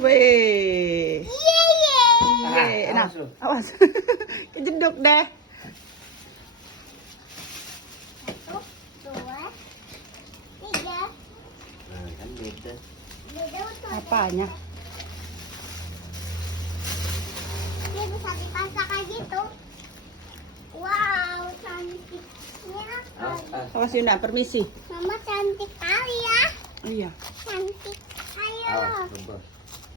Weh. Ah, Nah, awas lu. awas. Kejeduk deh. Satu, dua, tiga. Nah, kan beda. Beda tuh. Apanya? Ini bisa dipasang kayak gitu. Wow, cantiknya. Awas Yunda, permisi. Mama cantik kali ya. Iya. Cantik. Ayo. Awas, bebas.